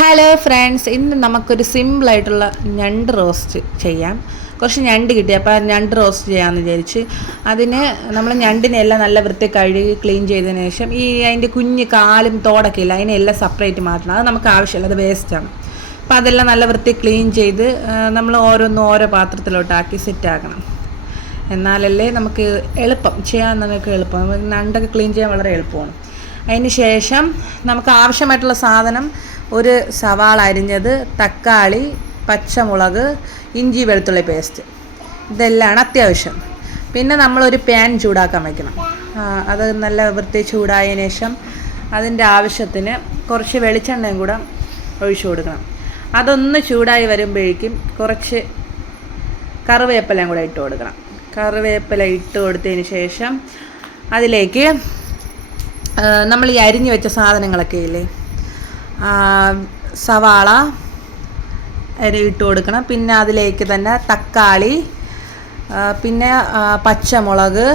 Hello friends, ഇന്ന് നമുക്കൊരു സിമ്പിളായിട്ടുള്ള ഞണ്ട് റോസ്റ്റ് ചെയ്യാം. കുറച്ച് ഞണ്ട് കിട്ടി, അപ്പോൾ ആ ഞണ്ട് റോസ്റ്റ് ചെയ്യാമെന്ന് വിചാരിച്ച്. അതിന് നമ്മൾ ഞണ്ടിനെല്ലാം നല്ല വൃത്തി കഴുകി ക്ലീൻ ചെയ്തതിന് ശേഷം അതിൻ്റെ കുഞ്ഞ് കാലും തോടൊക്കെ ഇല്ല, അതിനെല്ലാം സെപ്പറേറ്റ് മാറ്റണം. അത് നമുക്ക് ആവശ്യമില്ല, അത് വേസ്റ്റാണ്. അപ്പോൾ അതെല്ലാം നല്ല വൃത്തി ക്ലീൻ ചെയ്ത് നമ്മൾ ഓരോന്നും ഓരോ പാത്രത്തിലോട്ടാക്കി സെറ്റാക്കണം. എന്നാലല്ലേ നമുക്ക് എളുപ്പം ചെയ്യാൻ, നമുക്ക് എളുപ്പം. ഞണ്ടൊക്കെ ക്ലീൻ ചെയ്യാൻ വളരെ എളുപ്പമാണ്. അതിന് ശേഷം നമുക്ക് ആവശ്യമായിട്ടുള്ള സാധനം: ഒരു സവാള അരിഞ്ഞത്, തക്കാളി, പച്ചമുളക്, ഇഞ്ചി വെളുത്തുള്ളി പേസ്റ്റ്, ഇതെല്ലാമാണ് അത്യാവശ്യം. പിന്നെ നമ്മളൊരു പാൻ ചൂടാക്കാൻ വയ്ക്കണം. അത് നല്ല വൃത്തി ചൂടായതിനു ശേഷം അതിൻ്റെ ആവശ്യത്തിന് കുറച്ച് വെളിച്ചെണ്ണയും കൂടെ ഒഴിച്ചു കൊടുക്കണം. അതൊന്ന് ചൂടായി വരുമ്പോഴേക്കും കുറച്ച് കറിവേപ്പിലയും കൂടെ ഇട്ട് കൊടുക്കണം. കറിവേപ്പില ഇട്ട് കൊടുത്തതിന് ശേഷം അതിലേക്ക് നമ്മൾ ഈ അരിഞ്ഞു വെച്ച സാധനങ്ങളൊക്കെ ഇല്ലേ, സവാള ഇട്ട് കൊടുക്കണം. പിന്നെ അതിലേക്ക് തന്നെ തക്കാളി, പിന്നെ പച്ചമുളക്,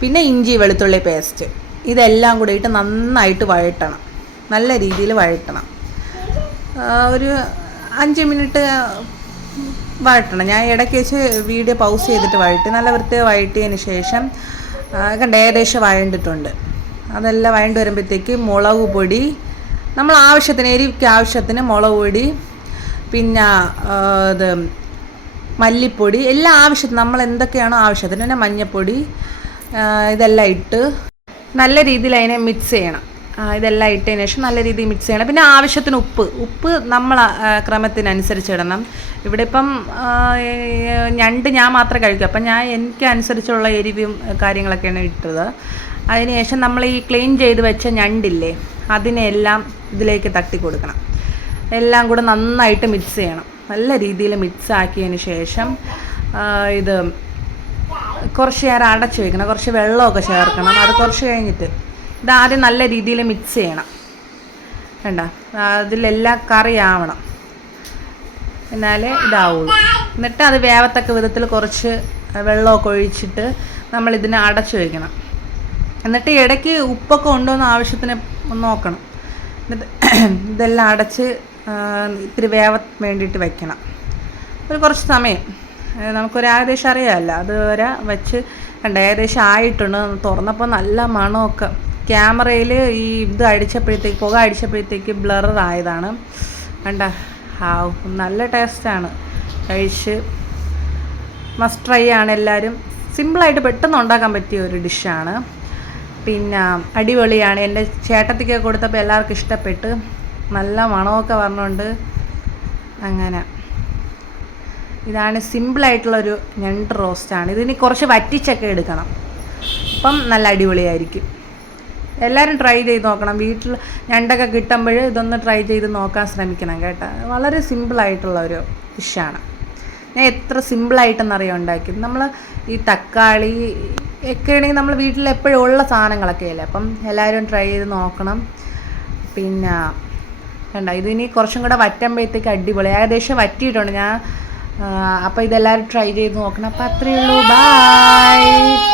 പിന്നെ ഇഞ്ചി വെളുത്തുള്ളി പേസ്റ്റ്, ഇതെല്ലാം കൂടി ഇട്ട് നന്നായിട്ട് വഴറ്റണം. നല്ല രീതിയിൽ വഴറ്റണം. ഒരു 5 മിനിറ്റ് വഴറ്റണം. ഞാൻ ഇടയ്ക്ക് വെച്ച് വീഡിയോ പൗസ് ചെയ്തിട്ട് വഴറ്റി നല്ല വൃത്തിയായി വഴറ്റിയതിന് ശേഷം കണ്ട് ഏകദേശം വഴണ്ടിട്ടുണ്ട്. അതെല്ലാം വഴണ്ട് വരുമ്പോഴത്തേക്ക് മുളക് പൊടി, നമ്മൾ ആവശ്യത്തിന്, എരിക്ക് ആവശ്യത്തിന് മുളക് പൊടി, പിന്നെ ഇത് മല്ലിപ്പൊടി, എല്ലാം ആവശ്യത്തിന് നമ്മൾ എന്തൊക്കെയാണോ ആവശ്യത്തിന്, പിന്നെ മഞ്ഞൾപ്പൊടി, ഇതെല്ലാം ഇട്ട് നല്ല രീതിയിൽ അതിനെ മിക്സ് ചെയ്യണം. ഇതെല്ലാം ഇട്ടതിന് ശേഷം നല്ല രീതിയിൽ മിക്സ് ചെയ്യണം. പിന്നെ ആവശ്യത്തിന് ഉപ്പ് നമ്മൾ ക്രമത്തിനനുസരിച്ച് ഇടണം. ഇവിടെ ഇപ്പം ഞണ്ട് ഞാൻ മാത്രമേ കഴിക്കൂ, അപ്പം ഞാൻ എനിക്ക് അനുസരിച്ചുള്ള എരിവും കാര്യങ്ങളൊക്കെയാണ് ഇട്ടത്. അതിനുശേഷം നമ്മൾ ഈ ക്ലീൻ ചെയ്ത് വെച്ച ഞണ്ടില്ലേ, അതിനെല്ലാം ഇതിലേക്ക് തട്ടി കൊടുക്കണം. എല്ലാം കൂടെ നന്നായിട്ട് മിക്സ് ചെയ്യണം. നല്ല രീതിയിൽ മിക്സ് ആക്കിയതിന് ശേഷം ഇത് കുറച്ച് നേരം അടച്ച് വയ്ക്കണം. കുറച്ച് വെള്ളമൊക്കെ ചേർക്കണം. അത് കുറച്ച് കഴിഞ്ഞിട്ട് ഇതാദ്യം നല്ല രീതിയിൽ മിക്സ് ചെയ്യണം. വേണ്ട, അതിലെല്ലാം കറിയാവണം, എന്നാലേ ഇതാവുള്ളൂ. എന്നിട്ട് അത് വേവത്തക്ക വിധത്തിൽ കുറച്ച് വെള്ളമൊക്കെ ഒഴിച്ചിട്ട് നമ്മളിതിനെ അടച്ചു വയ്ക്കണം. എന്നിട്ട് ഇടയ്ക്ക് ഉപ്പൊക്കെ ഉണ്ടോയെന്ന് ആവശ്യത്തിന് നോക്കണം. എന്നിട്ട് ഇതെല്ലാം അടച്ച് ഇത്തിരി വേണ്ടിയിട്ട് വയ്ക്കണം. ഒരു കുറച്ച് സമയം, നമുക്കൊരു ഏകദേശം അറിയാമല്ലോ, അതുവരെ വെച്ച് കണ്ട ഏകദേശം ആയിട്ടുണ്ട്. തുറന്നപ്പോൾ നല്ല മണമൊക്കെ. ക്യാമറയിൽ ഈ ഇത് അടിച്ചപ്പോഴത്തേക്ക്, പുക അടിച്ചപ്പോഴത്തേക്ക് ബ്ലറായതാണ്. കണ്ട, നല്ല ടേസ്റ്റാണ്. കഴിച്ച് മസ്റ്റ് ട്രൈ ആണ് എല്ലാവരും. സിമ്പിളായിട്ട് പെട്ടെന്ന് ഉണ്ടാക്കാൻ പറ്റിയ ഒരു ഡിഷാണ്. പിന്നെ അടിപൊളിയാണ്. എൻ്റെ ചേട്ടത്തിക്ക് കൊടുത്തപ്പോൾ എല്ലാവർക്കും ഇഷ്ടപ്പെട്ട്. നല്ല മണമൊക്കെ പറഞ്ഞുകൊണ്ട് അങ്ങനെ. ഇതാണ് സിമ്പിളായിട്ടുള്ളൊരു ഞണ്ട് റോസ്റ്റാണ്. ഇതിന് കുറച്ച് വറ്റിച്ചൊക്കെ എടുക്കണം, അപ്പം നല്ല അടിപൊളിയായിരിക്കും. എല്ലാവരും ട്രൈ ചെയ്ത് നോക്കണം. വീട്ടിൽ ഞണ്ടൊക്കെ കിട്ടുമ്പോൾ ഇതൊന്ന് ട്രൈ ചെയ്ത് നോക്കാൻ ശ്രമിക്കണം കേട്ടോ. വളരെ സിമ്പിളായിട്ടുള്ളൊരു ഡിഷാണ്. ഞാൻ എത്ര സിമ്പിളായിട്ടെന്നറിയാം ഉണ്ടാക്കിയത്. നമ്മൾ ഈ തക്കാളി ഒക്കെ ആണെങ്കിൽ നമ്മൾ വീട്ടിൽ എപ്പോഴും ഉള്ള സാധനങ്ങളൊക്കെ അല്ലേ, അപ്പം എല്ലാവരും ട്രൈ ചെയ്ത് നോക്കണം. പിന്നെ കണ്ട, ഇതിനി കുറച്ചും കൂടെ വറ്റുമ്പോഴത്തേക്ക് അടിപൊളി. ഏകദേശം വറ്റിയിട്ടുണ്ട് ഞാൻ. അപ്പോൾ ഇതെല്ലാവരും ട്രൈ ചെയ്ത് നോക്കണം. അപ്പോൾ അത്രയേ ഉള്ളൂ. ബൈ.